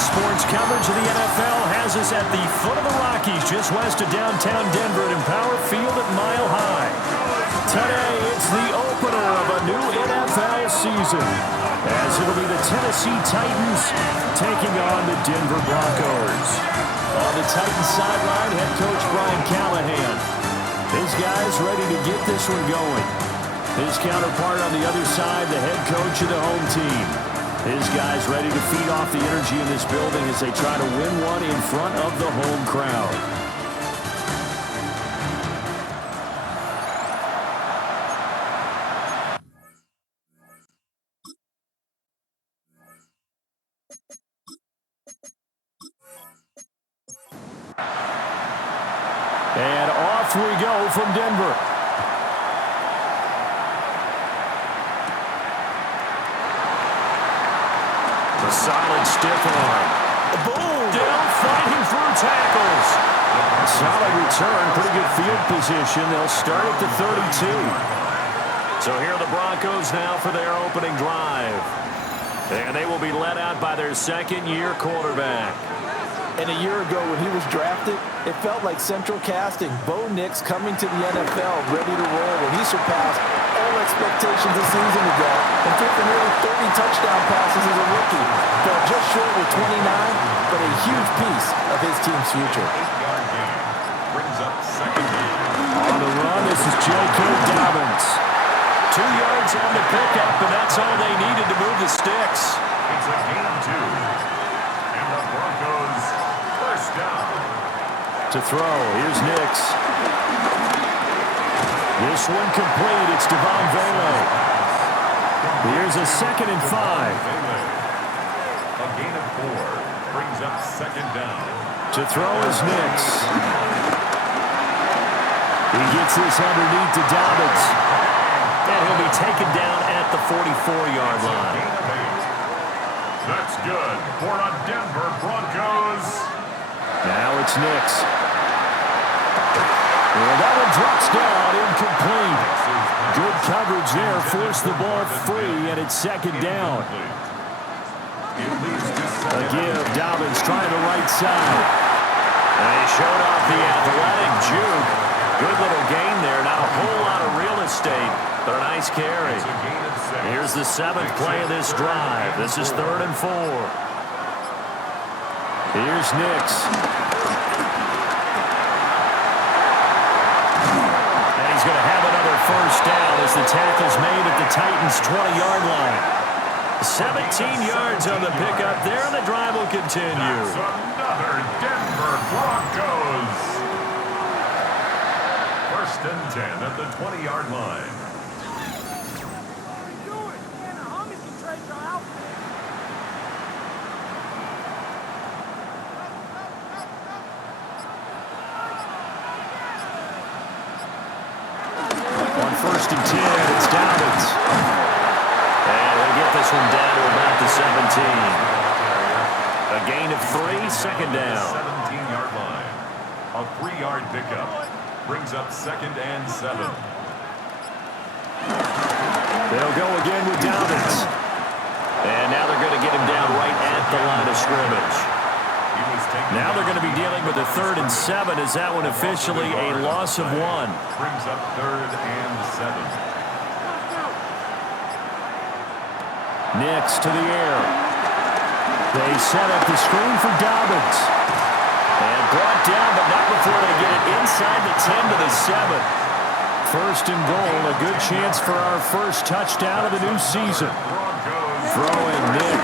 Sports coverage of the NFL has us at the foot of the Rockies, just west of downtown Denver at Empower Field at Mile High. Today, it's the opener of a new NFL season, as it'll be the Tennessee Titans taking on the Denver Broncos. On the Titans sideline, head coach Brian Callahan. His guys ready to get this one going. His counterpart on the other side, the head coach of the home team. His guys ready to feed off the energy in this building as they try to win one in front of the home crowd. And off we go from Denver. A solid stiff arm. Boom! Down fighting through tackles. Solid return, pretty good field position. They'll start at the 32. So here are the Broncos now for their opening drive. And they will be led out by their second-year quarterback. And a year ago when he was drafted, it felt like central casting. Bo Nix coming to the NFL ready to roll when he surpassed all expectations a season ago and threw for nearly 30 touchdown passes as a rookie. Fell just short with 29, but a huge piece of his team's future. 8-yard gain. Brings up second down. On the run, this is J.K. Dobbins. 2 yards on the pickup, and that's all they needed to move the sticks. It's a gain of 2. And the Broncos first down. To throw, here's Nix. This one complete, it's Devon Vele. Here's a 2nd and 5. A gain of 4. Brings up second down. To throw is Nix. He gets this underneath to Dobbins. And he'll be taken down at the 44-yard line. Gain of 8. That's good for a Denver Broncos. Now it's Nix. And that one drops down, incomplete. Good coverage there, forced the ball free, and it's second down. A give, Dobbins trying the right side. And he showed off the athletic juke. Good little gain there, not a whole lot of real estate, but a nice carry. Here's the 7th play of this drive. This is 3rd and 4. Here's Nix. And he's going to have another first down as the tackle's made at the Titans' 20-yard line. 17 yards on the pickup there, and the drive will continue. That's another Denver Broncos. 1st and 10 at the 20-yard line. On 1st and 10, it's Dobbins. And they'll get this one down to about the 17. A gain of 3, second down. 17-yard line. A 3-yard pickup. Brings up 2nd and 7. They'll go again with Dobbins. And now they're going to get him down right at the line of scrimmage. Now they're going to be dealing with a 3rd and 7. Is that one officially a loss of 1? Brings up 3rd and 7. Nix to the air. They set up the screen for Dobbins. And brought down, but not before they get it inside the 10 to the 7. 1st and goal, a good chance for our first touchdown of the new season. Throwing Nix.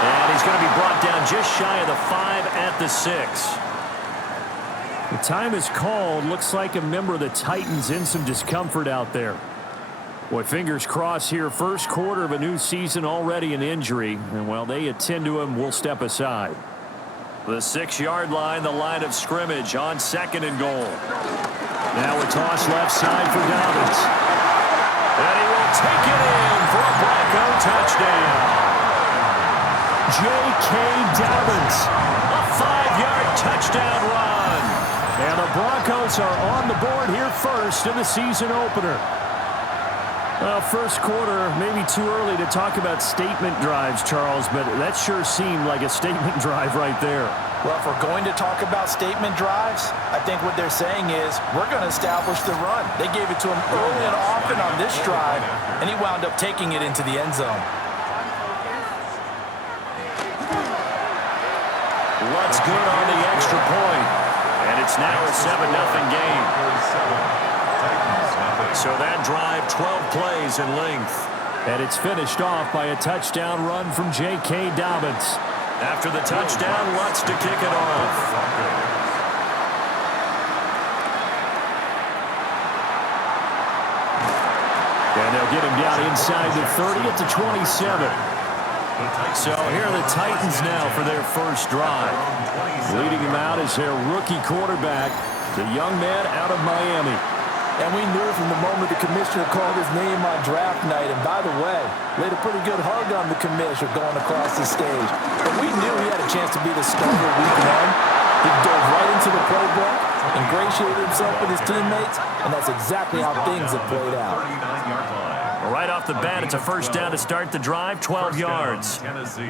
And he's going to be brought down just shy of the 5 at the 6. The time is called. Looks like a member of the Titans in some discomfort out there. Boy, fingers crossed here. First quarter of a new season, already an injury. And while they attend to him, we'll step aside. The 6-yard line, the line of scrimmage on 2nd and goal. Now a toss left side for Dobbins. And he will take it in for a Bronco touchdown. J.K. Dobbins, a 5-yard touchdown run. And the Broncos are on the board here first in the season opener. Well, first quarter, maybe too early to talk about statement drives, Charles, but that sure seemed like a statement drive right there. Well, if we're going to talk about statement drives, I think what they're saying is we're going to establish the run. They gave it to him early and often on this drive, and he wound up taking it into the end zone. What's good on the extra point? And it's now a 7-0 game. So that drive, 12 plays in length. And it's finished off by a touchdown run from J.K. Dobbins. After the touchdown, Lutz to kick it off. And they'll get him down inside the 30 at the 27. So here are the Titans now for their first drive. Leading him out is their rookie quarterback, the young man out of Miami. And we knew from the moment the commissioner called his name on draft night, and by the way, laid a pretty good hug on the commissioner going across the stage. But we knew he had a chance to be the starter week one. He dove right into the playbook, ingratiated himself with his teammates, and that's exactly how things have played out. Right off the bat, it's a first down to start the drive, 12 yards. Tennessee.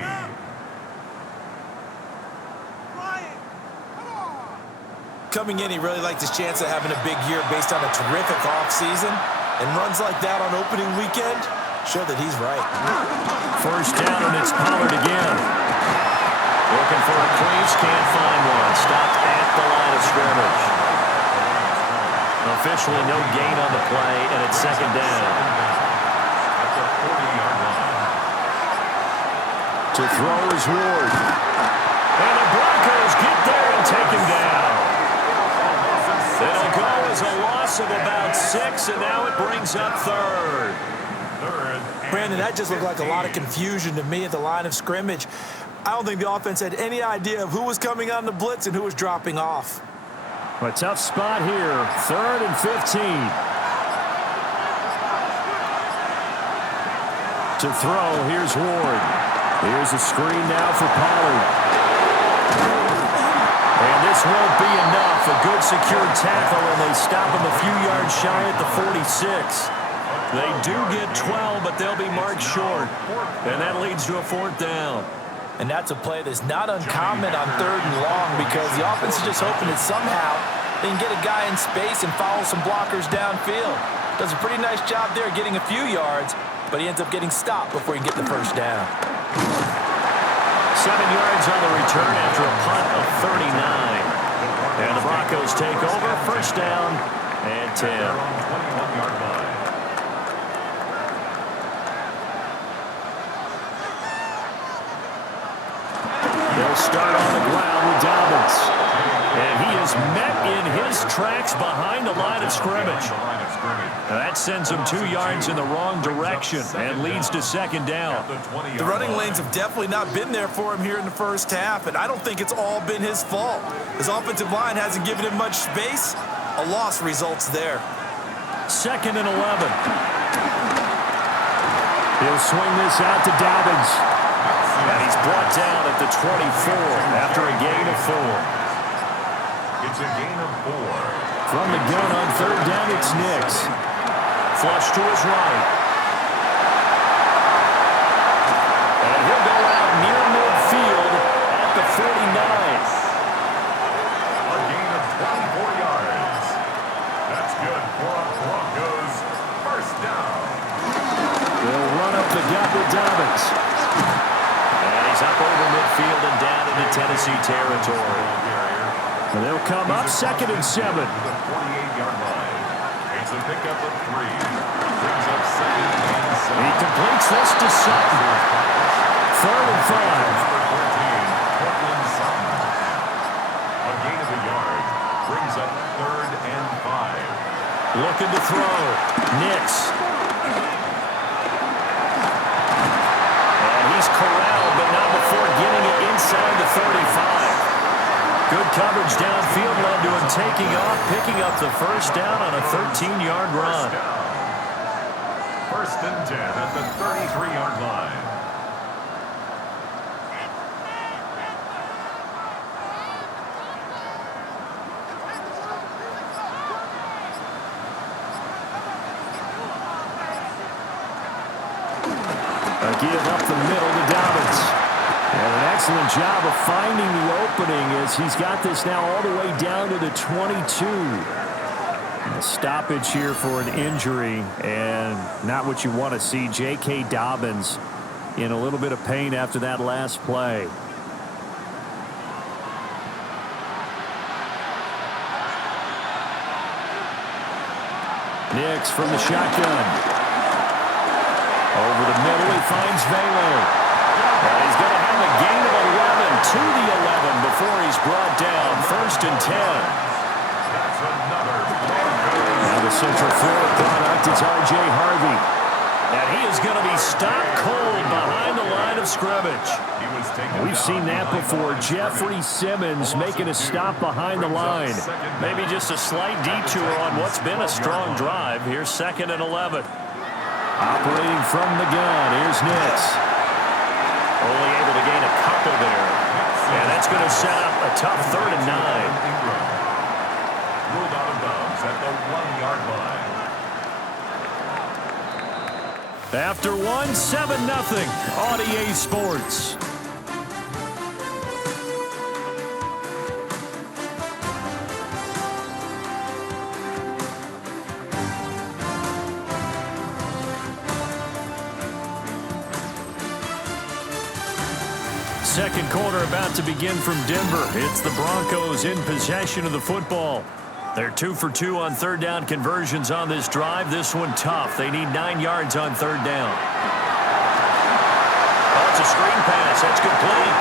Coming in, he really liked his chance of having a big year based on a terrific offseason. And runs like that on opening weekend show that he's right. First down, and it's Pollard again. Looking for a crease, can't find one. Stopped at the line of scrimmage. Officially no gain on the play, and it's second down. To throw is Ward. And the Broncos get there and take him down. It'll go as a loss of about 6, and now it brings up third. Brandon, that just looked like a lot of confusion to me at the line of scrimmage. I don't think the offense had any idea of who was coming on the blitz and who was dropping off. A tough spot here, 3rd and 15. To throw, here's Ward. Here's a screen now for Pollard. And this won't be enough. A good secured tackle, and they stop him a few yards shy at the 46. They do get 12, but they'll be marked short. And that leads to a 4th down. And that's a play that's not uncommon on 3rd and long because the offense is just hoping that somehow they can get a guy in space and follow some blockers downfield. Does a pretty nice job there getting a few yards, but he ends up getting stopped before he can get the first down. 7 yards on the return after a punt of 39. And the Broncos take over, first down and 10. They'll start on the ground with Dobbins. And he is met in his tracks behind the line of scrimmage. That sends him 2 yards in the wrong direction and leads to second down. The running lanes have definitely not been there for him here in the first half, and I don't think it's all been his fault. His offensive line hasn't given him much space. A loss results there. 2nd and 11. He'll swing this out to Dobbins. And he's brought down at the 24 after a gain of 4. It's a gain of 4. From the gun on 3rd down, it's Nix. Flush to his right. And he'll go out near midfield at the 49. A gain of 24 yards. That's good for a Broncos first down. They'll run up the gut with Dobbins. And he's up over midfield and down into Tennessee territory. And they'll come up 2nd and 7. 48-yard line. It's a pickup of 3. Brings up 2nd and 7. He completes this to Sutton. 3rd and 5. Number 14, Cortland Sutton. A gain of a yard. Brings up 3rd and 5. Looking to throw. Nix. And he's corralled, but not before getting it inside the 35. Good coverage downfield led to him taking off, picking up the first down on a 13-yard run. 1st and 10 at the 33-yard line. give up the middle to Dobbins. And an excellent job of finding the opening as he's got this now all the way down to the 22. And a stoppage here for an injury, and not what you want to see. J.K. Dobbins in a little bit of pain after that last play. Nix from the shotgun. Over the middle, he finds Baylor. And he's going to have a gain of 11 to the 11 before he's brought down. 1st and 10. Now the Central Florida product is R.J. Harvey. And he is going to be stopped cold behind the line of scrimmage. We've seen that before. Jeffrey Simmons making a stop behind the line. Maybe just a slight detour on what's been a strong drive. Here's 2nd and 11. Operating from the gun, here's Nix. Only able to gain a couple there. And that's going to set up a tough 3rd and 9. Ruled out of bounds at the 1-yard line. After 7-0, Audier Sports. Second quarter about to begin from Denver. It's the Broncos in possession of the football. They're 2 for 2 on 3rd down conversions on this drive. This one tough. They need 9 yards on 3rd down. Oh, it's a screen pass. That's complete.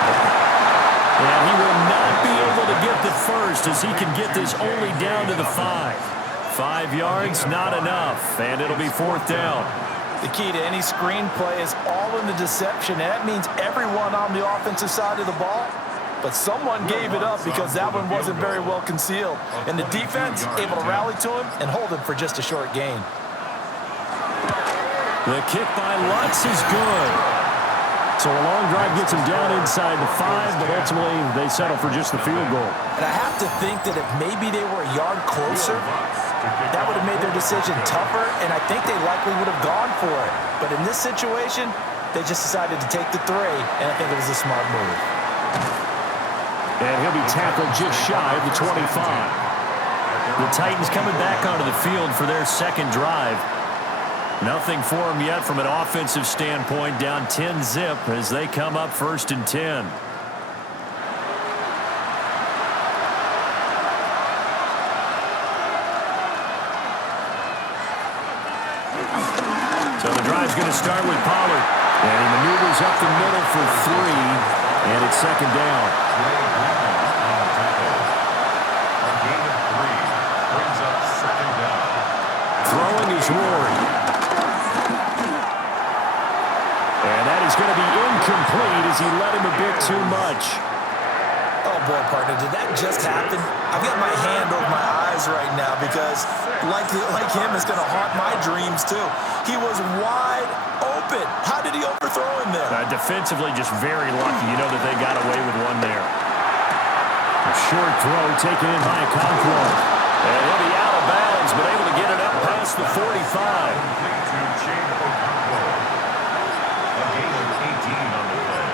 And he will not be able to get the first as he can get this only down to the 5. 5 yards, not enough. And it'll be 4th down. The key to any screen play is all in the deception. That means everyone on the offensive side of the ball. But someone gave it up because that one wasn't very well concealed. And the defense able to rally to him and hold him for just a short gain. The kick by Lutz is good. So a long drive gets him down inside the 5, but ultimately they settle for just the field goal. And I have to think that if maybe they were a yard closer, that would have made their decision tougher, and I think they likely would have gone for it. But in this situation, they just decided to take the 3, and I think it was a smart move. And he'll be tackled just shy of the 25. The Titans coming back onto the field for their second drive. Nothing for them yet from an offensive standpoint. Down 10-0 as they come up 1st and 10. So the drive's going to start with Pollard. And he maneuvers up the middle for 3. And it's 2nd down. A gain of 3 brings up 2nd down. Throwing is Ward. And that is going to be incomplete as he led him a bit too much. Oh, boy, partner, did that just happen? I've got my hand over my eyes right now because, like him, it's going to haunt my dreams, too. He was wide open. How did he overthrow him there? Defensively, just very lucky. You know that they got away with one there. A short throw taken in by Okonkwo. And he'll be out of bounds, but able to get it up past the 45. A gain of 18 on the play.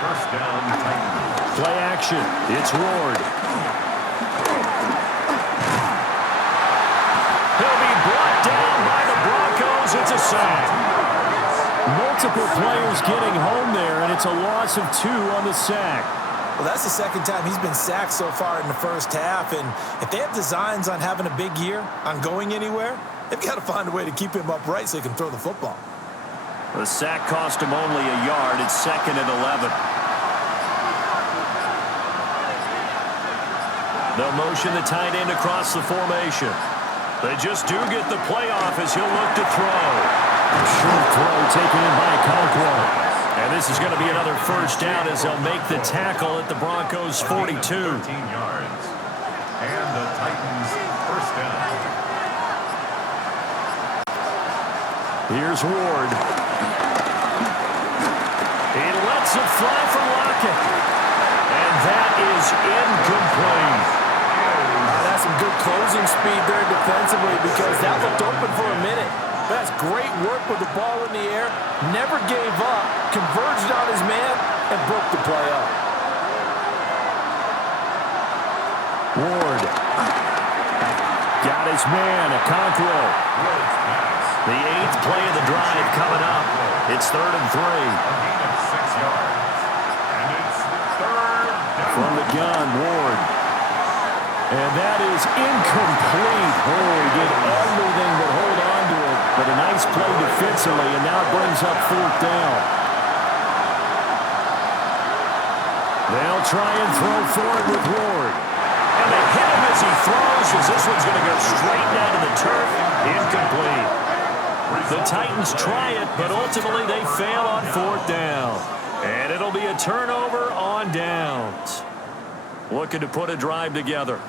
1st down, Titans. Play action. It's Ward. He'll be brought down by the Broncos. It's a sack. Multiple players getting home there, and it's a loss of 2 on the sack. Well, that's the 2nd time he's been sacked so far in the first half, and if they have designs on having a big year, on going anywhere, they've got to find a way to keep him upright so he can throw the football. The sack cost him only a yard. It's 2nd and 11. They'll motion the tight end across the formation. They just do get the playoff as he'll look to throw. A short throw taken in by Okonkwo. And this is going to be another 1st down as they'll make the tackle at the Broncos' 42. 13 yards. And the Titans' 1st down. Here's Ward. He lets it fly for Lockett. And that is incomplete. That's some good closing speed there defensively because that looked open for a minute. That's great work with the ball in the air, never gave up, converged on his man, and broke the play up. Ward. Got his man, Okonkwo. The 8th play of the drive coming up. It's 3rd and 3. A gain of 6 yards. And it's 3rd down. From the gun, Ward. And that is incomplete. Oh, he did everything but hold on to it. But a nice play defensively, and now it brings up 4th down. They'll try and throw forward with Ward. And they hit him as he throws, as this one's going to go straight down to the turf. Incomplete. The Titans try it, but ultimately they fail on 4th down. And it'll be a turnover on downs. Looking to put a drive together.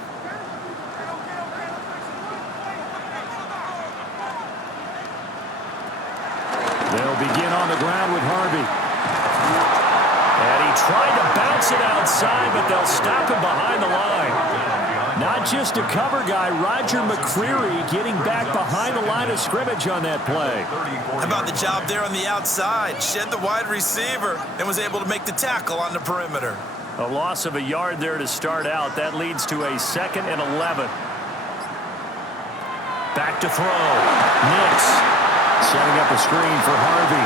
They'll begin on the ground with Harvey. And he tried to bounce it outside, but they'll stop him behind the line. Not just a cover guy, Roger McCreary getting back behind the line of scrimmage on that play. How about the job there on the outside? Shed the wide receiver and was able to make the tackle on the perimeter. A loss of a yard there to start out. That leads to a 2nd and 11. Back to throw. Nix setting up a screen for Harvey.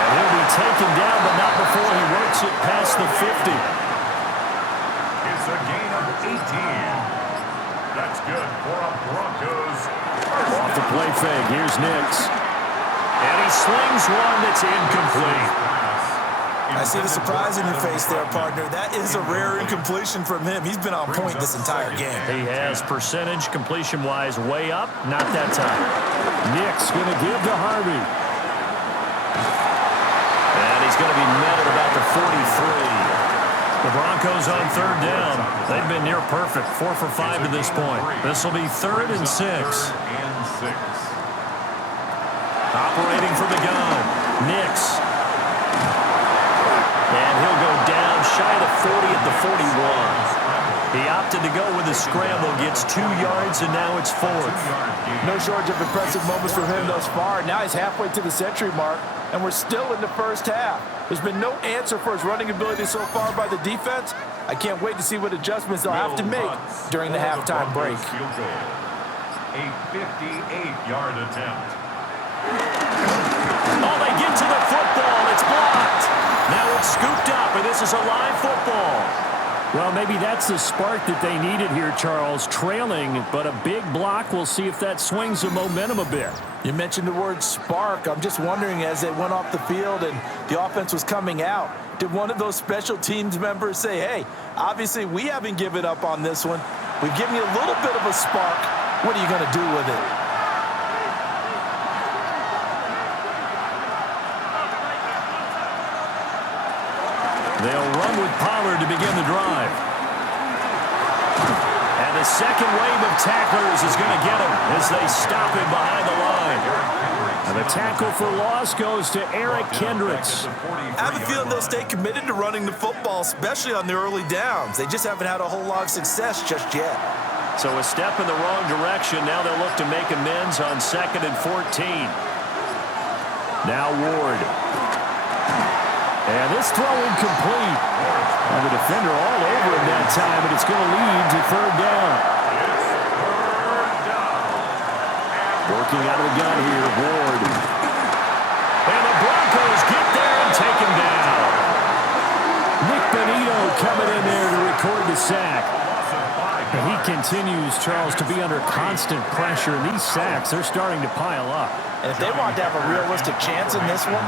And he'll be taken down, but not before he works it past the 50. It's a gain of 18. That's good for a Broncos. Off the play fake. Here's Nix. And he slings one that's incomplete. I see the surprise in your face there, partner. That is a rare incompletion from him. He's been on point this entire game. He has percentage completion-wise way up. Not that time. Nix going to give to Harvey. And he's going to be met at about the 43. The Broncos on 3rd down. They've been near perfect. 4 for 5 to this point. This will be 3rd and 6. Operating from the gun. Nix. And he'll go down shy of the 40 at the 41. He opted to go with a scramble, gets 2 yards, and now it's 4th. No shortage of impressive moments from him thus far. Now he's halfway to the century mark, and we're still in the first half. There's been no answer for his running ability so far by the defense. I can't wait to see what adjustments they'll have to make during the halftime break. A 58-yard attempt. Oh, they get to the football. It's blocked. Now it's scooped up, and this is a live football. Well, maybe that's the spark that they needed here, Charles. Trailing, but a big block. We'll see if that swings the momentum a bit. You mentioned the word spark. I'm just wondering, as they went off the field and the offense was coming out, did one of those special teams members say, hey, obviously we haven't given up on this one. We've given you a little bit of a spark. What are you going to do with it? They'll run with Pollard to begin the drive. And the second wave of tacklers is going to get him as they stop him behind the line. And the tackle for loss goes to Eric Kendricks. I have a feeling they'll stay committed to running the football, especially on the early downs. They just haven't had a whole lot of success just yet. So a step in the wrong direction. Now they'll look to make amends on 2nd and 14. Now Ward. And this throw incomplete. And the defender all over him that time, but it's going to lead to 3rd down. Working out of the gun here, Ward. And the Broncos get there and take him down. Nick Bonito coming in there to record the sack. And he continues, Charles, to be under constant pressure. And these sacks, they're starting to pile up. And if they want to have a realistic chance in this one,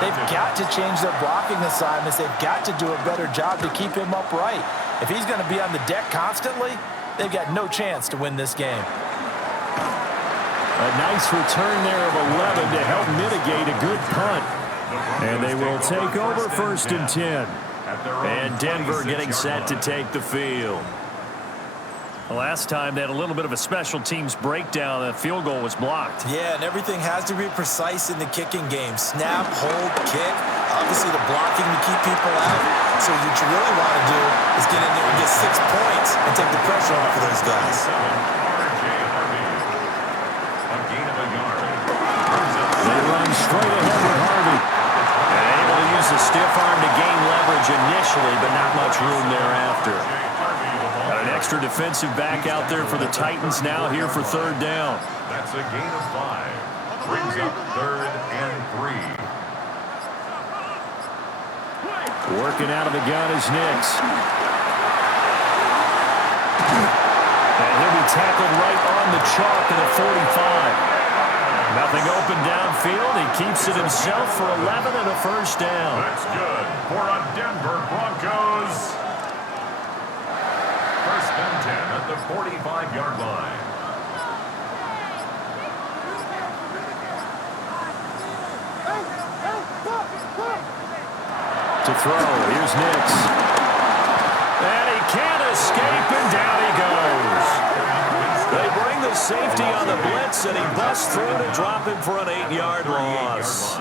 they've got to change their blocking assignments. They've got to do a better job to keep him upright. If he's going to be on the deck constantly, they've got no chance to win this game. A nice return there of 11 to help mitigate a good punt. And they will take over 1st and 10. And Denver getting set to take the field. Last time they had a little bit of a special teams breakdown. That field goal was blocked. Yeah, and everything has to be precise in the kicking game. Snap, hold, kick. Obviously the blocking to keep people out. So what you really want to do is get in there and get 6 points and take the pressure off of those guys. A gain of a room thereafter. Got an extra defensive back out there for the Titans now here for third down. That's a gain of 5. Brings up 3rd and 3. Working out of the gun is Nix. And he'll be tackled right on the chalk at the 45. Nothing open downfield. He keeps it himself for 11 and a first down. That's good for a Denver Broncos. 1st and 10 at the 45-yard line. To throw, here's Nix. And he can't escape, and down he goes. They bring the safety on the blitz, and he busts through to drop him for an 8-yard loss.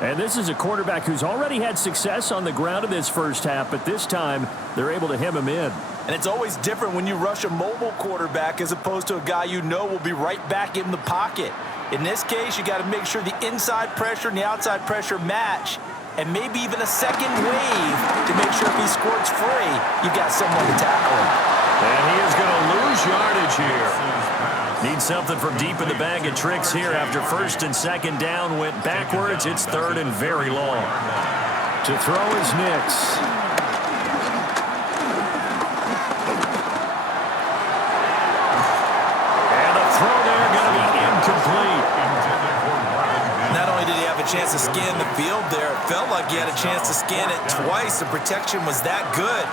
And this is a quarterback who's already had success on the ground in this first half, but this time they're able to hem him in. And it's always different when you rush a mobile quarterback as opposed to a guy you know will be right back in the pocket. In this case, you got to make sure the inside pressure and the outside pressure match, and maybe even a second wave to make sure if he squirts free, you've got someone to tackle him. And he is going to lose yardage here. Needs something from deep in the bag of tricks here after 1st and 2nd down went backwards. It's 3rd and very long. To throw is Nix. And the throw there going to be incomplete. Not only did he have a chance to scan the field there, it felt like he had a chance to scan it twice. The protection was that good.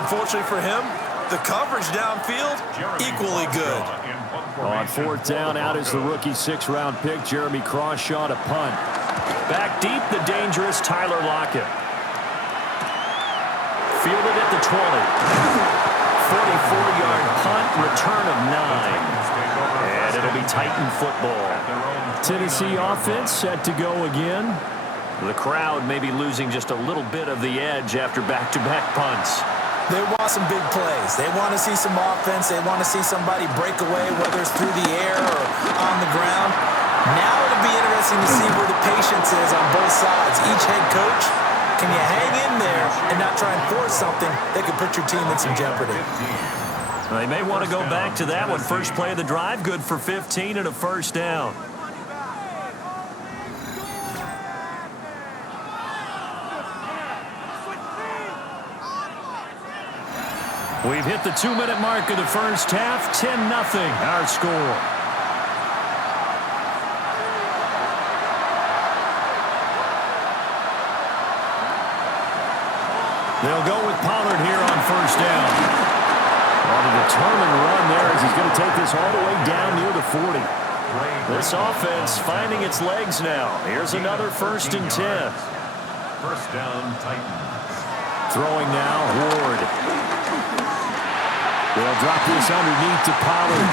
Unfortunately for him, the coverage downfield, equally good. On 4th down, out is the rookie 6th-round pick, Jeremy Crawshaw, to punt. Back deep, the dangerous Tyler Lockett. Fielded at the 20. 44-yard punt, return of 9. And it'll be Titan football. Tennessee offense set to go again. The crowd may be losing just a little bit of the edge after back-to-back punts. They want some big plays. They want to see some offense. They want to see somebody break away, whether it's through the air or on the ground. Now it'll be interesting to see where the patience is on both sides. Each head coach, can you hang in there and not try and force something that could put your team in some jeopardy? They may want to go back to that one. First play of the drive, good for 15 and a first down. We've hit the 2-minute mark of the first half. 10-0 our score. They'll go with Pollard here on first down. On a determined run there as he's going to take this all the way down near the 40. This offense finding its legs now. Here's another 1st and 10. First down, Titans. Throwing now, Ward. They'll drop this underneath to Pollard.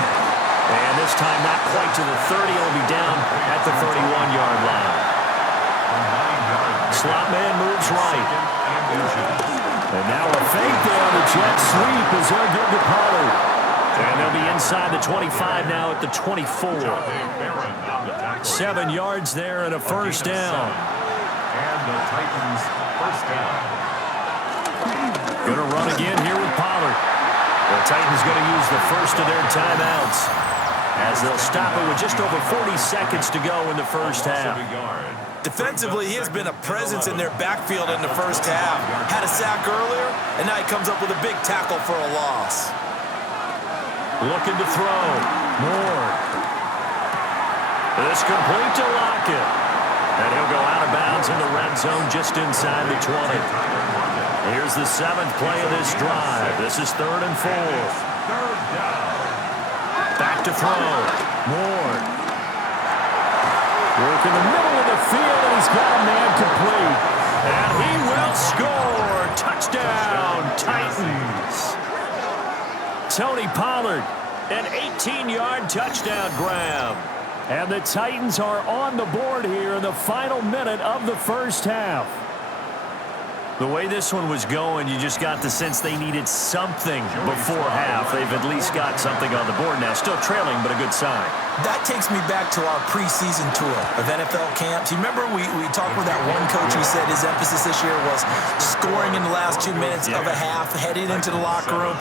And this time not quite to the 30. He'll be down at the 31-yard line. Slot man moves right. And now a fake there on the jet sweep as they'll give to Pollard. And they'll be inside the 25 now at the 24. 7 yards there and a first down. And the Titans first down. Going to run again here with Pollard. The Titans going to use the first of their timeouts as they'll stop it with just over 40 seconds to go in the first half. Defensively, he has been a presence in their backfield in the first half. Had a sack earlier, and now he comes up with a big tackle for a loss. Looking to throw. Moore. This complete to Lockett. And he'll go out of bounds in the red zone just inside the 20. Here's the 7th play of this drive. This is 3rd and 4. Back to throw. Moore. Work in the middle of the field, and he's got a man complete. And he will score. Touchdown, Titans. Tony Pollard, an 18-yard touchdown grab. And the Titans are on the board here in the final minute of the first half. The way this one was going, you just got the sense they needed something before half. They've at least got something on the board now. Still trailing, but a good sign. That takes me back to our preseason tour of NFL camps. You remember we talked with that one coach who said his emphasis this year was scoring in the last 2 minutes of a half, heading into the locker room.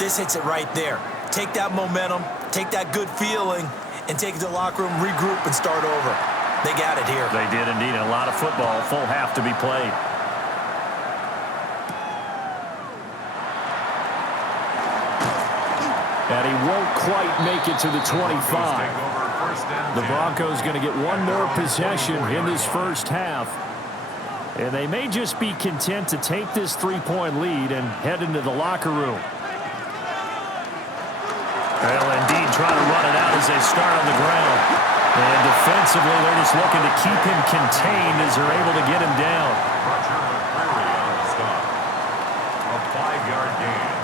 This hits it right there. Take that momentum, take that good feeling, and take it to the locker room, regroup, and start over. They got it here. They did indeed. A lot of football, full half to be played. And he won't quite make it to the 25. The Broncos going to get one more possession in this first half. And they may just be content to take this 3-point lead and head into the locker room. Well, indeed, trying to run it out as they start on the ground. And defensively, they're just looking to keep him contained as they're able to get him down. On the stop. A 5-yard gain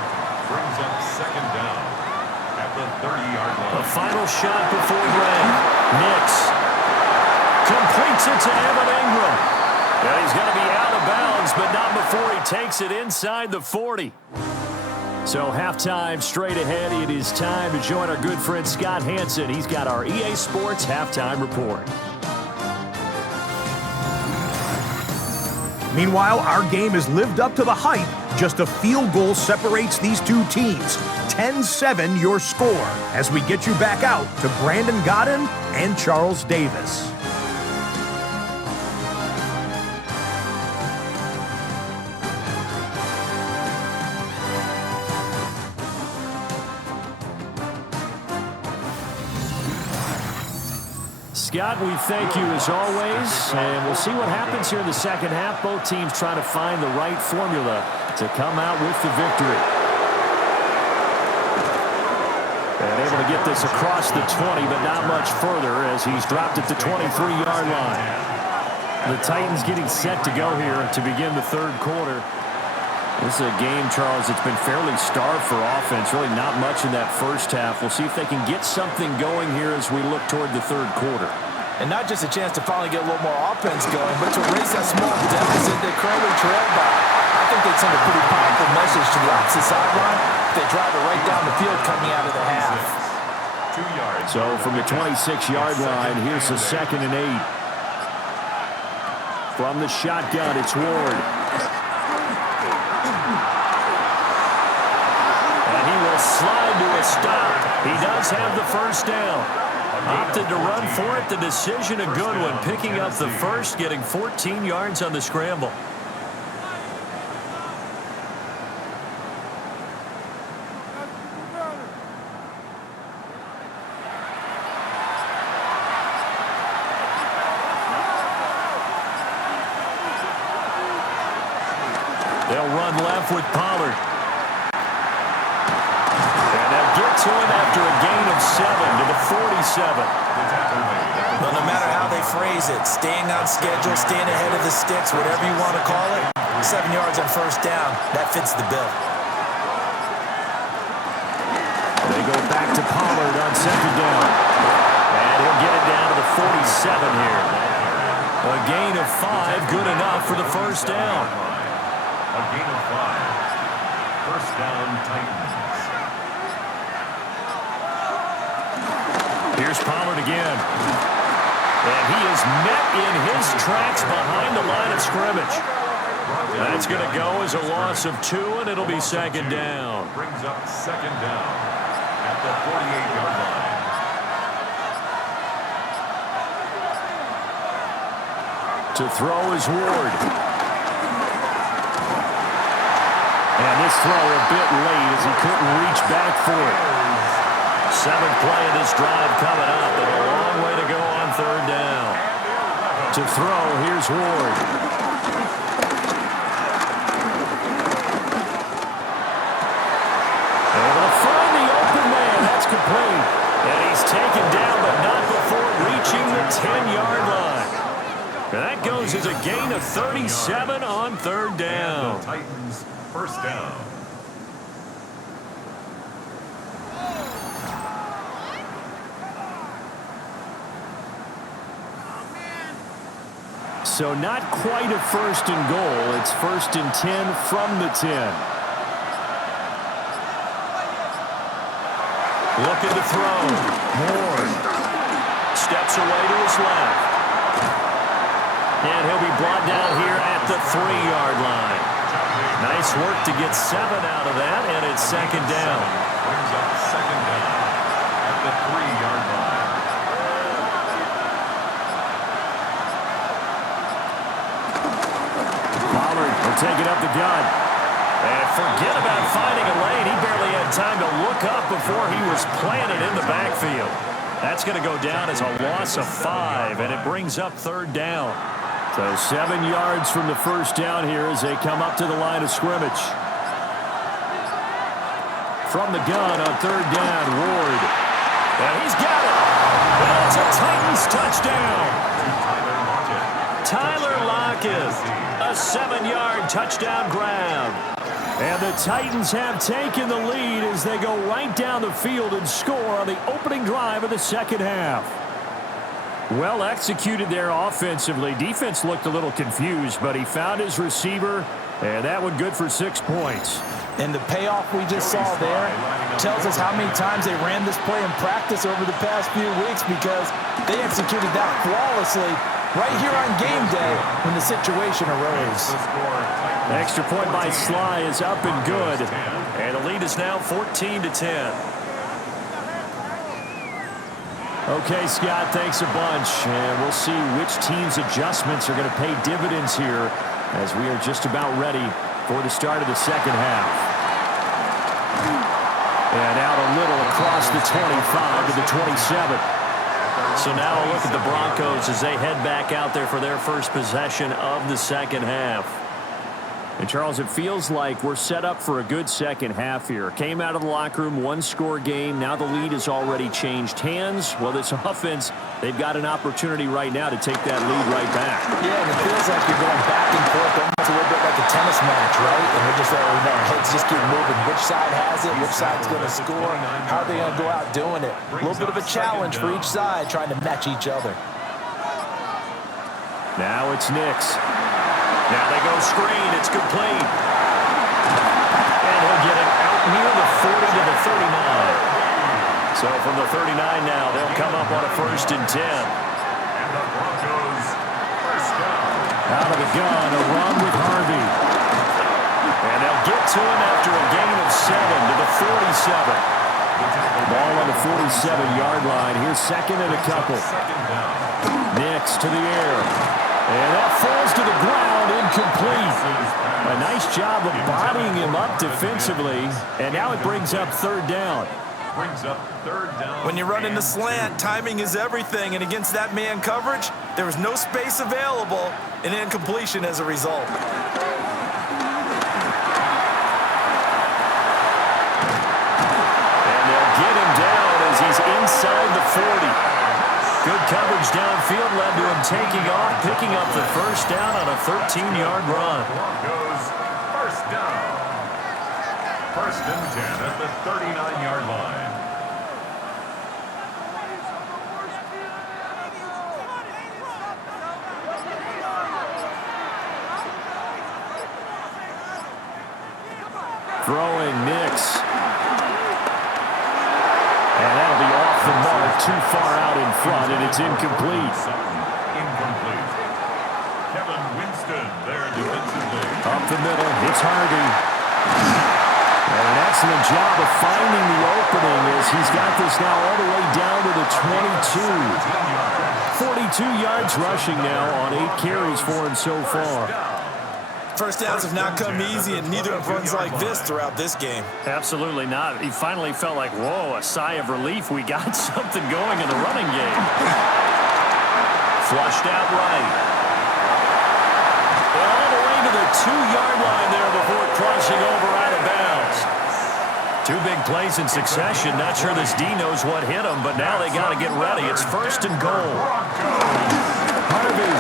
brings up second down at the 30-yard line. A final shot before break. Nix completes it to Evan Ingram. And he's going to be out of bounds, but not before he takes it inside the 40. So halftime straight ahead. It is time to join our good friend Scott Hansen. He's got our EA Sports halftime report. Meanwhile, our game has lived up to the hype. Just a field goal separates these two teams. 10-7 your score as we get you back out to Brandon Godden and Charles Davis. Scott, we thank you as always, and we'll see what happens here in the second half. Both teams trying to find the right formula to come out with the victory. And able to get this across the 20, but not much further as he's dropped at the 23-yard line. The Titans getting set to go here to begin the third quarter. This is a game, Charles, that's been fairly starved for offense. Really not much in that first half. We'll see if they can get something going here as we look toward the third quarter. And not just a chance to finally get a little more offense going, but to erase that small deficit they currently trailed by. I think they'd send a pretty powerful message to the opposite sideline if they drive it right down the field coming out of the half. 2 yards. So from the 26-yard line, here's the 2nd and 8. From the shotgun, it's Ward. Slide to a stop. He does have the first down. Opted to run for it. The decision a good one. Picking up the first, getting 14 yards on the scramble. They'll run left with Pollard. To him after a gain of 7 to the 47. Well, no matter how they phrase it, staying on schedule, staying ahead of the sticks, whatever you want to call it, 7 yards on first down, that fits the bill. They go back to Pollard on second down. And he'll get it down to the 47 here. A gain of 5, good enough for the first down. A gain of 5. First down, Titans. Here's Pollard again. And he is met in his tracks behind the line of scrimmage. That's going to go as a loss of 2, and it'll be second down. Brings up second down at the 48-yard line. To throw is Ward. And this throw a bit late as he couldn't reach back for it. 7th play of this drive coming up, and a long way to go on third down. To throw, here's Ward. Able to find the open man. That's complete. And he's taken down, but not before reaching the 10-yard line. And that goes as a gain of 37 on third down. And the Titans first down. So not quite a first and goal. It's first and 10 from the 10. Looking to throw. Ward steps away to his left. And he'll be brought down here at the 3-yard line. Nice work to get 7 out of that, and it's second down. Brings up second down at the 3-yard line. Pollard will take it up the gut. And forget about finding a lane. He barely had time to look up before he was planted in the backfield. That's going to go down as a loss of 5, and it brings up third down. So 7 yards from the first down here as they come up to the line of scrimmage. From the gun on third down, Ward. And he's got it. And it's a Titans touchdown. Tyler Lockett, a 7-yard touchdown grab. And the Titans have taken the lead as they go right down the field and score on the opening drive of the second half. Well executed there offensively. Defense looked a little confused, but he found his receiver, and that one good for 6 points. And the payoff we just saw there tells us how many times they ran this play in practice over the past few weeks, because they executed that flawlessly right here on game day when the situation arose. The extra point by Sly is up and good, and the lead is now 14-10. Okay, Scott, thanks a bunch, and we'll see which team's adjustments are going to pay dividends here as we are just about ready for the start of the second half. And out a little across the 25 to the 27. So now a look at the Broncos as they head back out there for their first possession of the second half. And, Charles, it feels like we're set up for a good second half here. Came out of the locker room, one-score game. Now the lead has already changed hands. Well, this offense, they've got an opportunity right now to take that lead right back. Yeah, and it feels like you're going back and forth almost a little bit like a tennis match, right? And we're just letting our heads just keep moving. Which side has it? Which side's going to score? How are they going to go out doing it? A little bit of a challenge for each side trying to match each other. Now it's Nix. Now they go screen. It's complete. And he'll get it out near the 40 to the 39. So from the 39 now, they'll come up on a first and 10. And the Broncos first down. Out of the gun, a run with Harvey. And they'll get to him after a gain of 7 to the 47. Ball on the 47-yard line. Here's second and a couple. Nix to the air. And that falls to the ground, incomplete. A nice job of bodying him up defensively. And now it brings up third down. When you run in the slant, timing is everything. And against that man coverage, there was no space available, and incompletion as a result. And they'll get him down as he's inside the 40. Good coverage downfield led to him taking off, picking up the first down on a 13-yard run. Broncos first down. First and 10 at the 39-yard line. Throwing Nix. And that'll be off the mark, too far out in front, and it's incomplete. Incomplete. Kevin Winston there defensively. Up the middle, it's Harvey. And an excellent job of finding the opening as he's got this now all the way down to the 22. 42 yards rushing now on 8 carries for him so far. First downs have not come easy, and neither have runs like this throughout this game. Absolutely not. He finally felt like, whoa, a sigh of relief. We got something going in the running game. Flushed out right. All the way to the 2-yard line there before crossing over out of bounds. 2 big plays in succession. Not sure this D knows what hit him, but now they got to get ready. It's first and goal. Harvey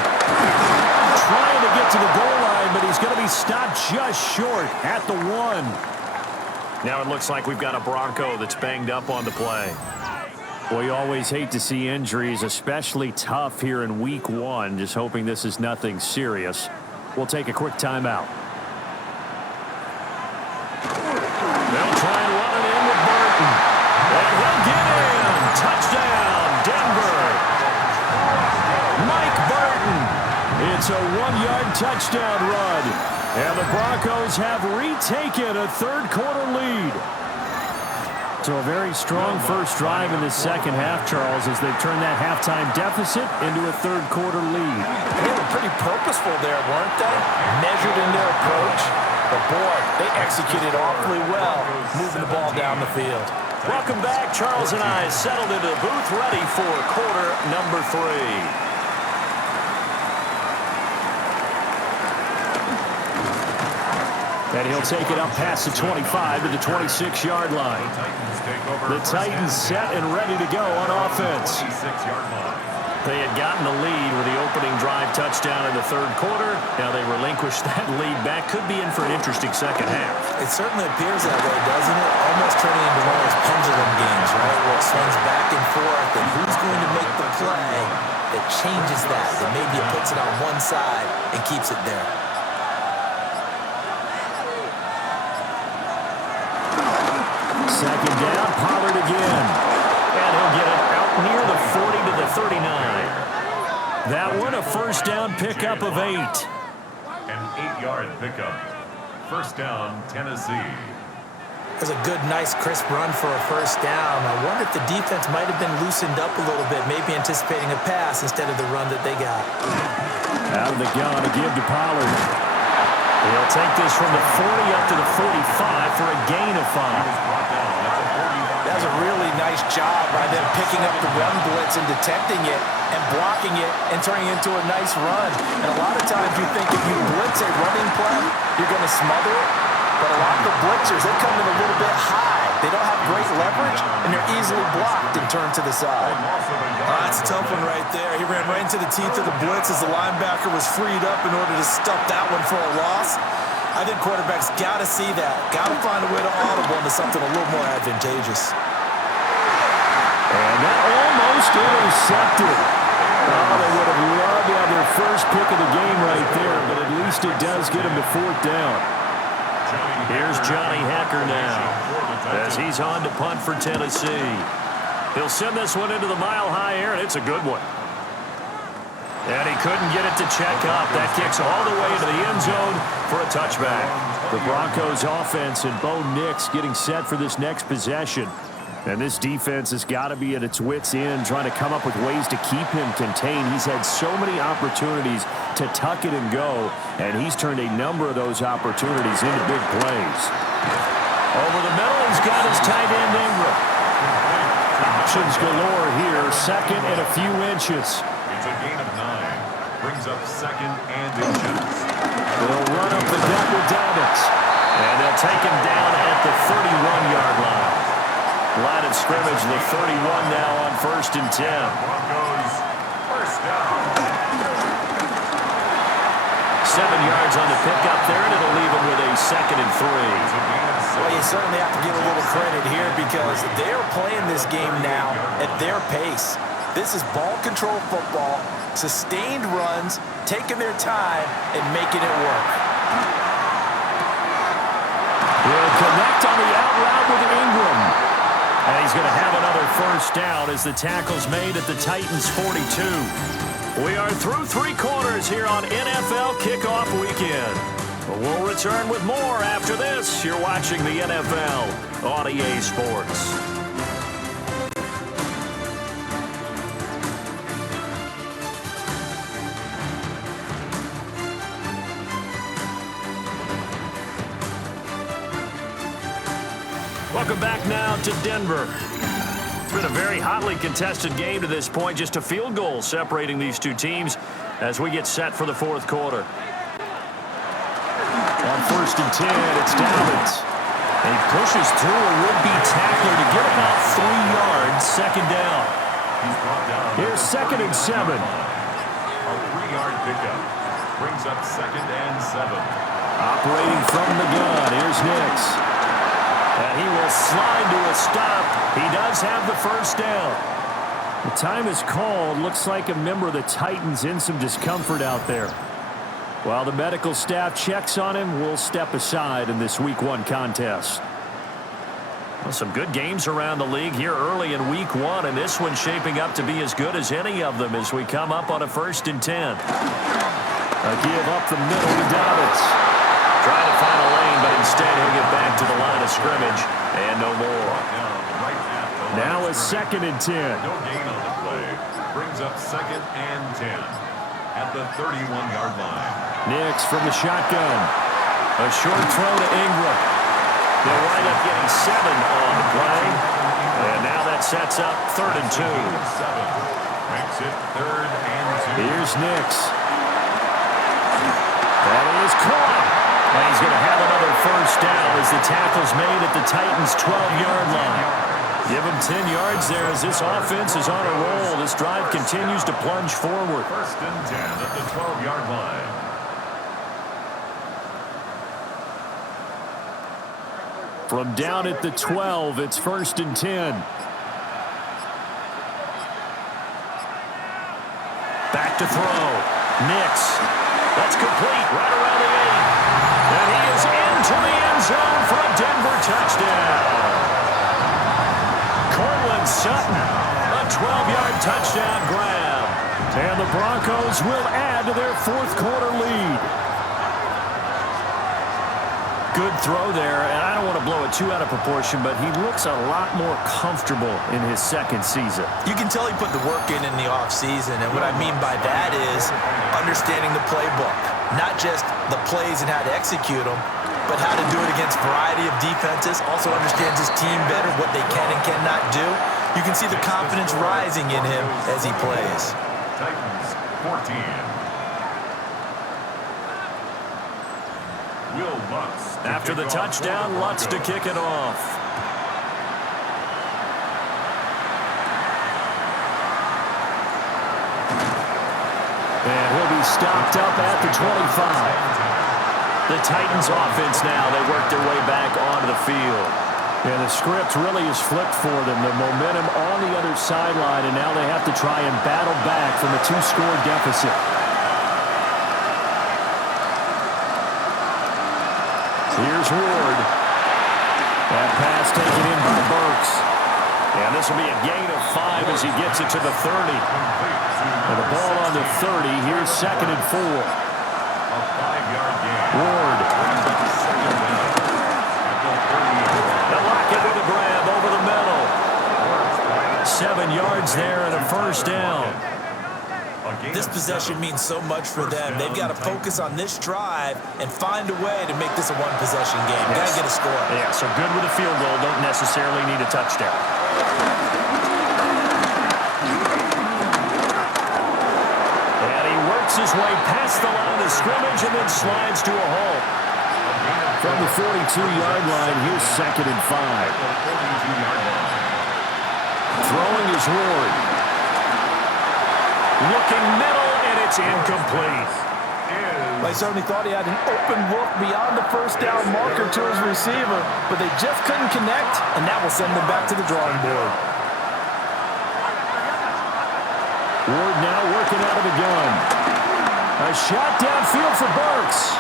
trying to get to the goal line, but he's going to be stopped just short at the 1. Now it looks like we've got a Bronco that's banged up on the play. Well, you always hate to see injuries, especially tough here in week 1. Just hoping this is nothing serious. We'll take a quick timeout. They'll try and run it in with Burton. And he'll get in. Touchdown, Denver. Mike Burton. It's a 1-yard touchdown run. And the Broncos have retaken a third-quarter lead. So a very strong first drive in the second half, Charles, as they've turned that halftime deficit into a third-quarter lead. They were pretty purposeful there, weren't they? Measured in their approach. But, boy, they executed awfully well, moving the ball down the field. Welcome back. Charles and I settled into the booth, ready for quarter number 3. And he'll take it up past the 25 to the 26-yard line. The Titans set and ready to go on offense. They had gotten the lead with the opening drive touchdown in the third quarter. Now they relinquished that lead back. Could be in for an interesting second half. It certainly appears that way, doesn't it? Almost turning into one of those pendulum games, right? Where it swings back and forth, and who's going to make the play that changes that? That maybe it puts it on one side and keeps it there. Second down, Pollard again. And he'll get it out near the 40 to the 39. That one, a first down pickup of 8. An 8-yard pickup. First down, Tennessee. It was a good, nice, crisp run for a first down. I wonder if the defense might have been loosened up a little bit, maybe anticipating a pass instead of the run that they got. Out of the gun to give to Pollard. He'll take this from the 40 up to the 45 for a gain of 5. That was a really nice job by them picking up the run blitz and detecting it and blocking it and turning it into a nice run. And a lot of times you think if you blitz a running play, you're going to smother it. But a lot of the blitzers, they come in a little bit high. They don't have great leverage, and they're easily blocked and turned to the side. That's a tough one right there. He ran right into the teeth of the blitz as the linebacker was freed up in order to stuff that one for a loss. I think quarterbacks got to see that. Got to find a way to audible into something a little more advantageous. And that almost intercepted. Oh, they would have loved to have their first pick of the game right there, but at least it does get them to 4th down. Here's Johnny Hacker now as he's on to punt for Tennessee. He'll send this one into the mile-high air, and it's a good one. And he couldn't get it to check up. That kicks all the way into the end zone for a touchback. The Broncos offense and Bo Nix getting set for this next possession. And this defense has got to be at its wits' end, trying to come up with ways to keep him contained. He's had so many opportunities to tuck it and go, and he's turned a number of those opportunities into big plays. Over the middle, he's got his tight end Ingram. Options galore here, second and a few inches. It's a gain of 9. Brings up second and inches. They'll run up the gut with Dobbins, and they'll take him down at the 31-yard line. Line of scrimmage, the 31 now on 1st and 10. Broncos, first down. 7 yards on the pickup there, and it'll leave him with a 2nd and 3. Well, you certainly have to give a little credit here because they're playing this game now at their pace. This is ball control football, sustained runs, taking their time, and making it work. He'll connect on the out route with Ingram. And he's going to have another first down as the tackle's made at the Titans' 42. We are through 3 quarters here on NFL Kickoff Weekend. We'll return with more after this. You're watching the NFL on EA Sports. Welcome back now to Denver. It's been a very hotly contested game to this point. Just a field goal separating these two teams as we get set for the 4th quarter. On 1st and 10, it's Dobbins. And he pushes through a would-be tackler to get about 3 yards, second down. Here's 2nd and 7. A 3-yard pickup. Brings up 2nd and 7. Operating from the gun, here's Nix. And he will slide to a stop. He does have the first down. The time is called. Looks like a member of the Titans in some discomfort out there. While the medical staff checks on him, we'll step aside in this Week 1 contest. Well, some good games around the league here early in Week 1, and this one's shaping up to be as good as any of them as we come up on a 1st and 10. A give up the middle to Dobbins. Trying to find a lane, but instead he'll get back to the line of scrimmage, and no more. Now a 2nd and 10. No gain on the play. Brings up 2nd and 10 at the 31-yard line. Nix from the shotgun. A short throw to Ingram. They'll wind up getting 7 on the play. And now that sets up 3rd and 2. Makes it 3rd and 2. Here's Nix. That is caught. And he's going to have another 1st down as the tackle's made at the Titans' 12-yard line. Give him 10 yards there as this offense is on a roll. This drive continues to plunge forward. 1st and 10 at the 12-yard line. From down at the 12, it's 1st and 10. Back to throw. Nix. That's complete right around the 8. And he is into the end zone for a Denver touchdown. Sutton, a 12-yard touchdown grab. And the Broncos will add to their 4th quarter lead. Good throw there, and I don't want to blow it too out of proportion, but he looks a lot more comfortable in his 2nd season. You can tell he put the work in the offseason, and what I mean by that is understanding the playbook. Not just the plays and how to execute them, but how to do it against a variety of defenses. Also understands his team better, what they can and cannot do. You can see the confidence rising in him as he plays. Titans 14. Will Lutz. After the touchdown, Lutz to kick it off. And he'll be stopped up at the 25. The Titans offense now, they work their way back onto the field. And the script really is flipped for them. The momentum on the other sideline, and now they have to try and battle back from a 2-score deficit. Here's Ward. That pass taken in by Burks. And this will be a gain of 5 as he gets it to the 30. And the ball on the 30. Here's 2nd and 4. A 5-yard gain. Ward. They'll lock it with a grab over the middle. 7 yards there and a 1st down. This possession means so much for them. They've got to focus on this drive and find a way to make this a one-possession game. Got to get a score. Yeah, so good with a field goal. Don't necessarily need a touchdown. And he works his way past the line of scrimmage and then slides to a halt. From the 42-yard line, here's 2nd and 5. Throwing is Ward. Looking middle, and it's incomplete. Like Sony thought he had an open look beyond the 1st down marker to his receiver, but they just couldn't connect, and that will send them back to the drawing board. Ward now working out of the gun. A shot downfield for Burks.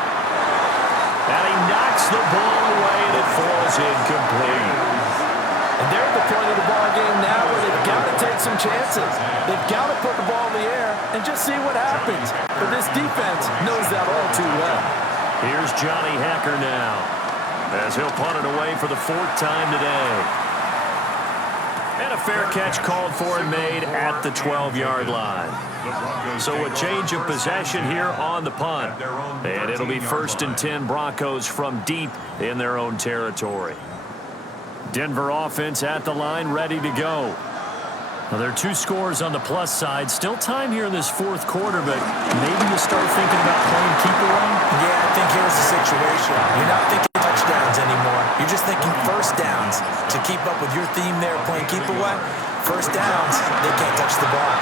And he knocks the ball away, and it falls incomplete. And they're at the point of the ball game now where they've got to take some chances. They've got to put the ball in the air and just see what happens. But this defense knows that all too well. Here's Johnny Hacker now, as he'll punt it away for the 4th time today. And a fair catch called for and made at the 12-yard line. So a change of possession here on the punt. And it'll be 1st and 10 Broncos from deep in their own territory. Denver offense at the line, ready to go. Well, there are 2 scores on the plus side. Still time here in this 4th quarter, but maybe you start thinking about playing keep away? Yeah, I think here's the situation. You're not thinking touchdowns anymore. You're just thinking 1st downs. To keep up with your theme there, playing keep away, 1st downs, they can't touch the ball.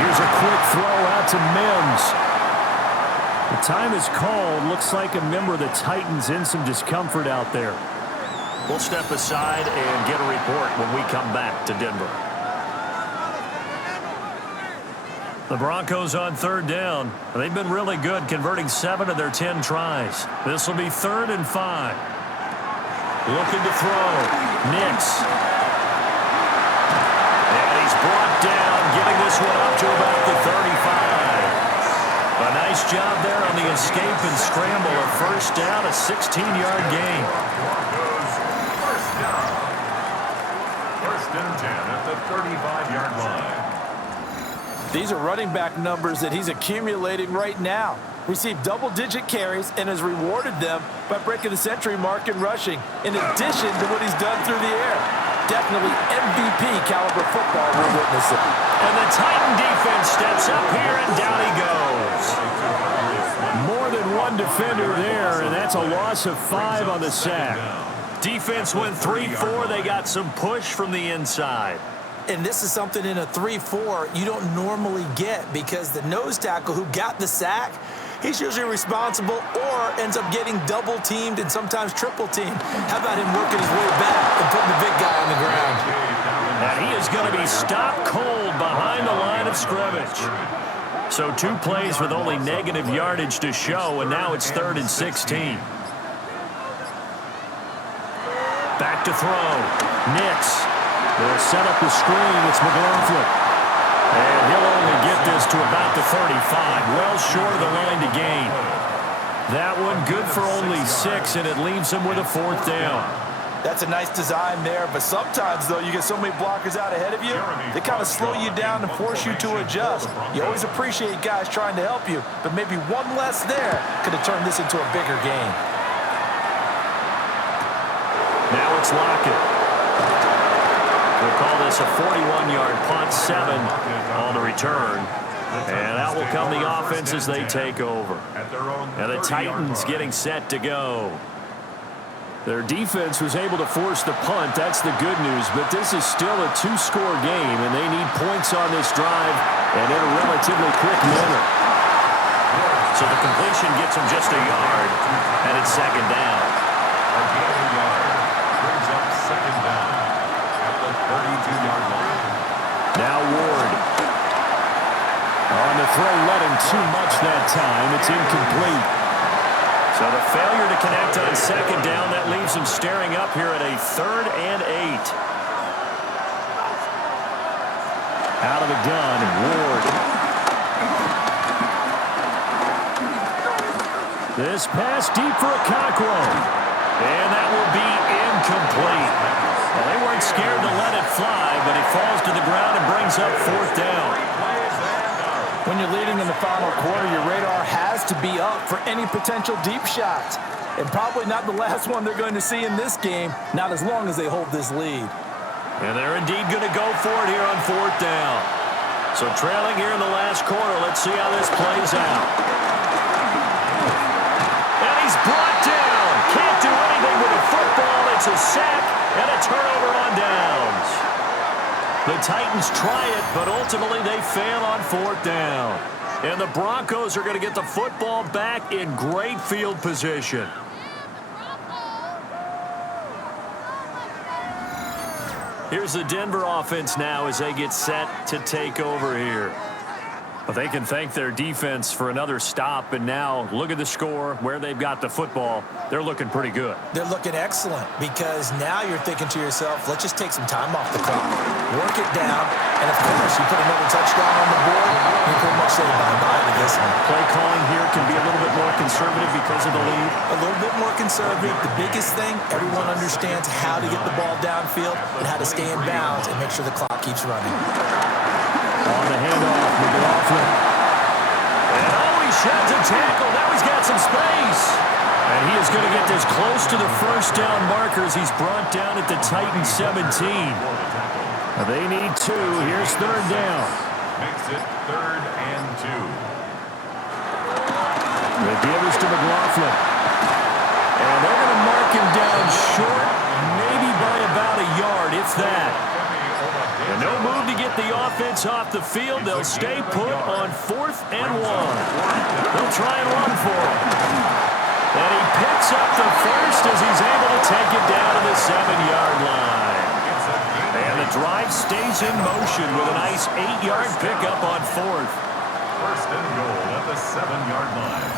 Here's a quick throw out to Mims. The time is called. Looks like a member of the Titans in some discomfort out there. We'll step aside and get a report when we come back to Denver. The Broncos on third down. They've been really good, converting 7 of their 10 tries. This will be 3rd and 5. Looking to throw. Nix. And he's brought down, giving this one up to about the 35. A nice job there on the escape and scramble. A first down, a 16-yard gain. Broncos first down. 1st and 10 at the 35-yard line. These are running back numbers that he's accumulating right now. Received double-digit carries and has rewarded them by breaking the century mark in rushing, in addition to what he's done through the air. Definitely MVP caliber football we're witnessing. And the Titan defense steps up here, and down he goes. More than one defender there, and that's a loss of 5 on the sack. Defense went 3-4. They got some push from the inside. And this is something in a 3-4 you don't normally get, because the nose tackle who got the sack, he's usually responsible or ends up getting double-teamed and sometimes triple-teamed. How about him working his way back and putting the big guy on the ground? And he is going to be stopped cold behind the line of scrimmage. So 2 plays with only negative yardage to show, and now it's 3rd and 16. Back to throw. Nix. They'll set up the screen. It's McLaughlin. And he'll only get this to about the 35. Well short of the line to gain. That one good for only 6, and it leaves him with a 4th down. That's a nice design there, but sometimes, though, you get so many blockers out ahead of you, they kind of slow you down and force you to adjust. You always appreciate guys trying to help you, but maybe one less there could have turned this into a bigger game. Now it's Lockett. We'll call this a 41-yard punt, 7 on the return. And out will come the offense as they take over. And the Titans getting set to go. Their defense was able to force the punt. That's the good news. But this is still a 2-score game, and they need points on this drive and in a relatively quick manner. So the completion gets them just a yard, and it's 2nd down. A gain of yard brings up 2nd down at the 32-yard line. Now Ward. On the throw, let him too much that time. It's incomplete. So the failure to connect on 2nd down, that leaves him staring up here at a 3rd and 8. Out of the gun, Ward. This pass deep for Okonkwo. And that will be incomplete. Well, they weren't scared to let it fly, but it falls to the ground and brings up 4th down. When you're leading in the final quarter, your radar has to be up for any potential deep shots. And probably not the last one they're going to see in this game, not as long as they hold this lead. And they're indeed going to go for it here on 4th down. So trailing here in the last quarter, let's see how this plays out. And he's brought down. Can't do anything with a football. It's a sack and a turnover on downs. The Titans try it, but ultimately they fail on 4th down. And the Broncos are going to get the football back in great field position. Here's the Denver offense now as they get set to take over here. But they can thank their defense for another stop, and now look at the score, where they've got the football. They're looking pretty good. They're looking excellent, because now you're thinking to yourself, let's just take some time off the clock, work it down, and of course, you put another touchdown on the board, you pretty much say bye-bye to this one. Play calling here can be a little bit more conservative because of the lead. A little bit more conservative. The biggest thing, everyone understands how to get the ball downfield and how to stay in bounds and make sure the clock keeps running. On the handoff, McLaughlin. And he sheds a tackle. Now he's got some space. And he is going to get this close to the first down markers. He's brought down at the Titans 17. They need 2. Here's 3rd down. Makes it 3rd and 2. The give is to McLaughlin. And they're going to mark him down short, maybe by about a yard, if that. And no move to get the offense off the field. They'll stay put on 4th and 1. They'll try and run for him. And he picks up the first as he's able to take it down to the 7-yard line. And the drive stays in motion with a nice 8-yard pickup on 4th. First and goal at the 7-yard line.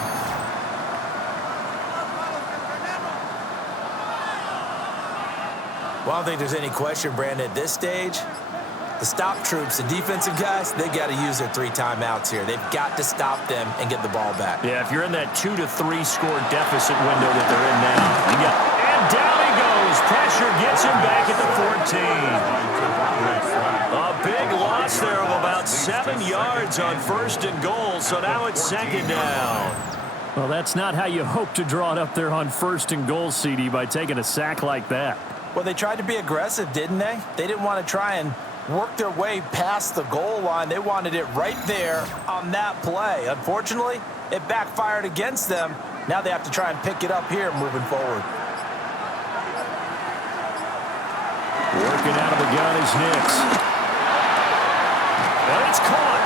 Well, I don't think there's any question, Brandon, at this stage, the stop troops, the defensive guys, they got to use their 3 timeouts here. They've got to stop them and get the ball back. Yeah, if you're in that 2 to 3 score deficit window that they're in now, and down he goes. Pressure gets him back at the 14. A big loss there of about 7 yards on first and goal, so now it's second down. Well, that's not how you hope to draw it up there on first and goal, CD, by taking a sack like that. Well, they tried to be aggressive, didn't they? They didn't want to try and work their way past the goal line. They wanted it right there on that play. Unfortunately, it backfired against them. Now they have to try and pick it up here moving forward. Working out of the gun is Nix. And it's caught.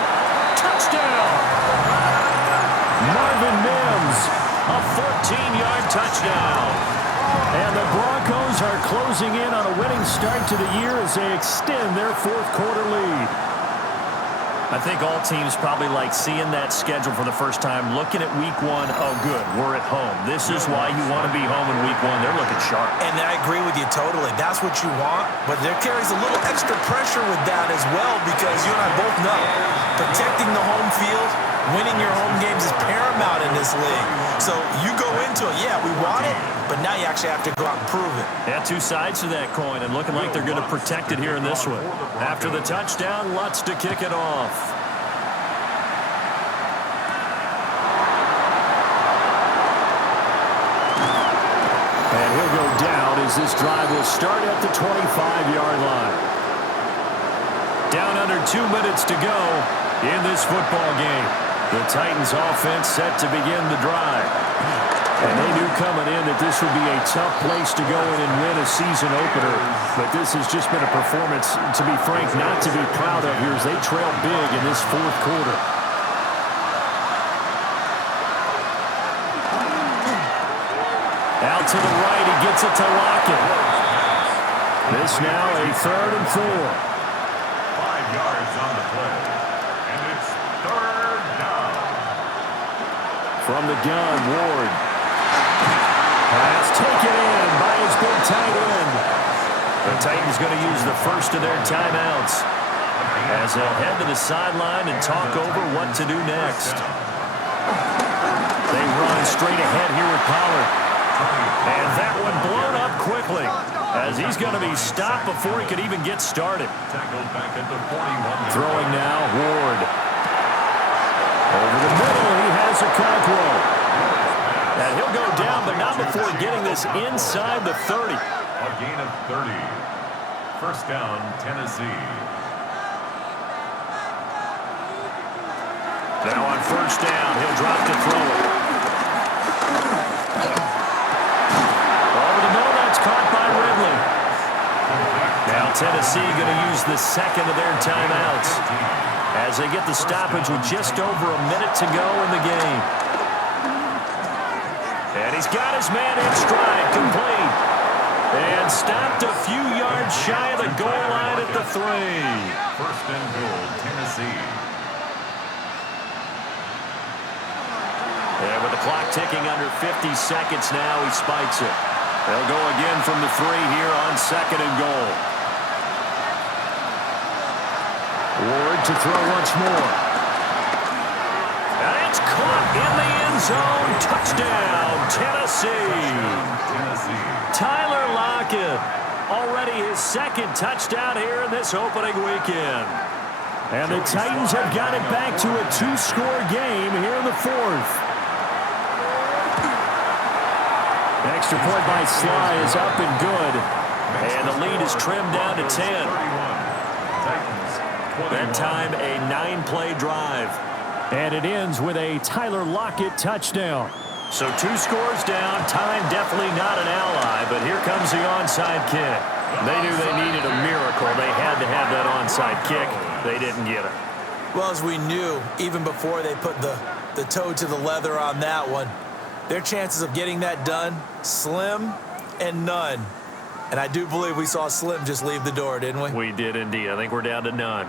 Touchdown. Marvin Mims, a 14-yard touchdown. And the Broncos are closing in on a winning start to the year as they extend their fourth-quarter lead. I think all teams probably like seeing that schedule for the first time, looking at week 1. Oh, good, we're at home. This is why you want to be home in week 1. They're looking sharp. And I agree with you totally. That's what you want. But there carries a little extra pressure with that as well, because you and I both know protecting the home field, winning your home games is paramount in this league. So you go into it, yeah, we want it, but now you actually have to go out and prove it. Yeah, 2 sides to that coin, and looking like they're going to protect it here in this one. After the touchdown, Lutz to kick it off. And he'll go down as this drive will start at the 25-yard line. Down under 2 minutes to go in this football game. The Titans offense set to begin the drive. And they knew coming in that this would be a tough place to go in and win a season opener. But this has just been a performance, to be frank, not to be proud of here as they trail big in this fourth quarter. Out to the right, he gets it to Lockett. This now a 3rd and 4. 5 yards on the play. And it's 3rd down. From the gun, Ward. Pass taken in by his big tight end. The Titans going to use the first of their timeouts as they'll head to the sideline and talk over what to do next. They run straight ahead here with Pollard. And that one blown up quickly as he's going to be stopped before he could even get started. Tackled back at the 41. Throwing now, Ward. Over the middle, he has a Conqueror. And he'll go down, but not before getting this inside the 30. A gain of 30. First down, Tennessee. Now on first down, he'll drop to throw it. Over the middle, that's caught by Ridley. Now Tennessee going to use the second of their timeouts as they get the stoppage with just over a minute to go in the game. And he's got his man in stride, complete. And stopped a few yards shy of the goal line at the 3. First and goal, Tennessee. And with the clock ticking under 50 seconds now, he spikes it. They'll go again from the 3 here on 2nd and goal. Ward to throw once more. And it's caught in the end zone. Touchdown, Tennessee. Tyler Lockett, already his 2nd touchdown here in this opening weekend. And the Titans have got it back to a 2-score game here in the 4th. Extra point by Sly is up and good. And the lead is trimmed down to 10. That time, a 9-play drive. And it ends with a Tyler Lockett touchdown. So 2 scores down. Time definitely not an ally, but here comes the onside kick. They knew they needed a miracle. They had to have that onside kick. They didn't get it. Well, as we knew, even before they put the toe to the leather on that one, their chances of getting that done, slim and none. And I do believe we saw Slim just leave the door, didn't we? We did indeed. I think we're down to none.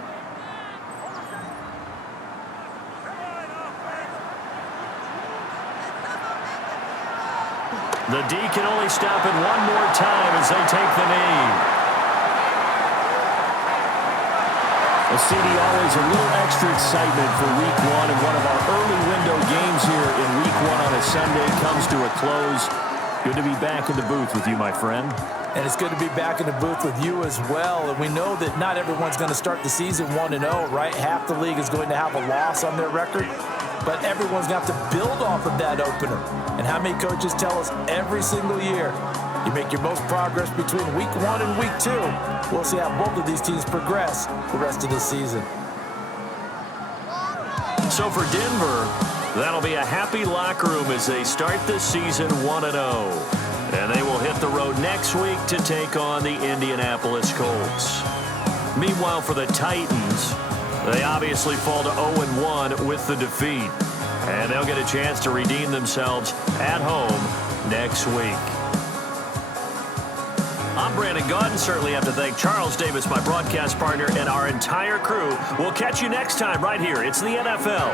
The D can only stop it one more time as they take the knee. Well, CD, always a little extra excitement for Week 1, and one of our early window games here in Week 1 on a Sunday comes to a close. Good to be back in the booth with you, my friend. And it's good to be back in the booth with you as well. And we know that not everyone's going to start the season 1-0, right? Half the league is going to have a loss on their record. But everyone's got to build off of that opener. And how many coaches tell us every single year, you make your most progress between Week 1 and Week 2. We'll see how both of these teams progress the rest of the season. So for Denver, that'll be a happy locker room as they start this season 1-0. And they will hit the road next week to take on the Indianapolis Colts. Meanwhile, for the Titans, they obviously fall to 0-1 with the defeat. And they'll get a chance to redeem themselves at home next week. I'm Brandon Gaudin. Certainly have to thank Charles Davis, my broadcast partner, and our entire crew. We'll catch you next time right here. It's the NFL.